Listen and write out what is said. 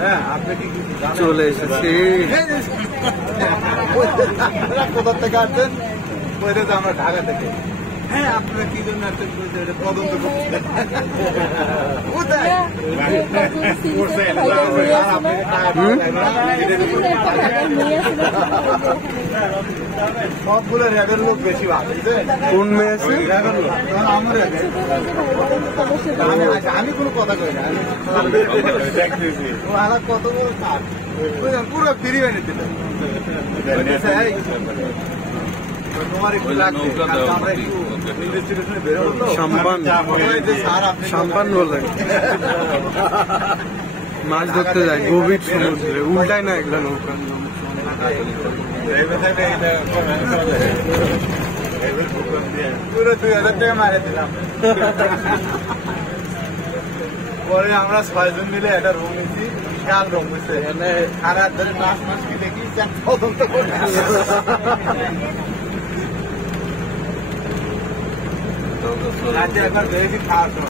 হ্যাঁ আপনি কি চলে এসেছি। কোথা থেকে আসছেন? বলতে তো আমরা ঢাকা থেকে। হ্যাঁ আপনারা কি জন্য আসছেন তদন্ত করতে? সবগুলো র্যাবের লোক বেশি ভালো। কোন মেয়ে আছে? আমার আমি কোনো কথা কই না, কত বড় কাজ পুরো ফ্রি বানিয়ে দিল। তোমার একটু লাগবে, আমরা একটু ইনভেস্টিগেশনে বের হলো। সাম্পান বললেন মাছ ধরতে যায় গভীর সমুদ্রে, উল্টায় না এগুলো নৌকা। পুরো 2000 টাকা মারে দিলাম। পরে আমরা 6 জন মিলে একটা রুম নিচ্ছি, বিশাল রুম হয়েছে। সারা ধরে মাছ কি দেখি তদন্ত করে একবার দেখেছি খাওয়ার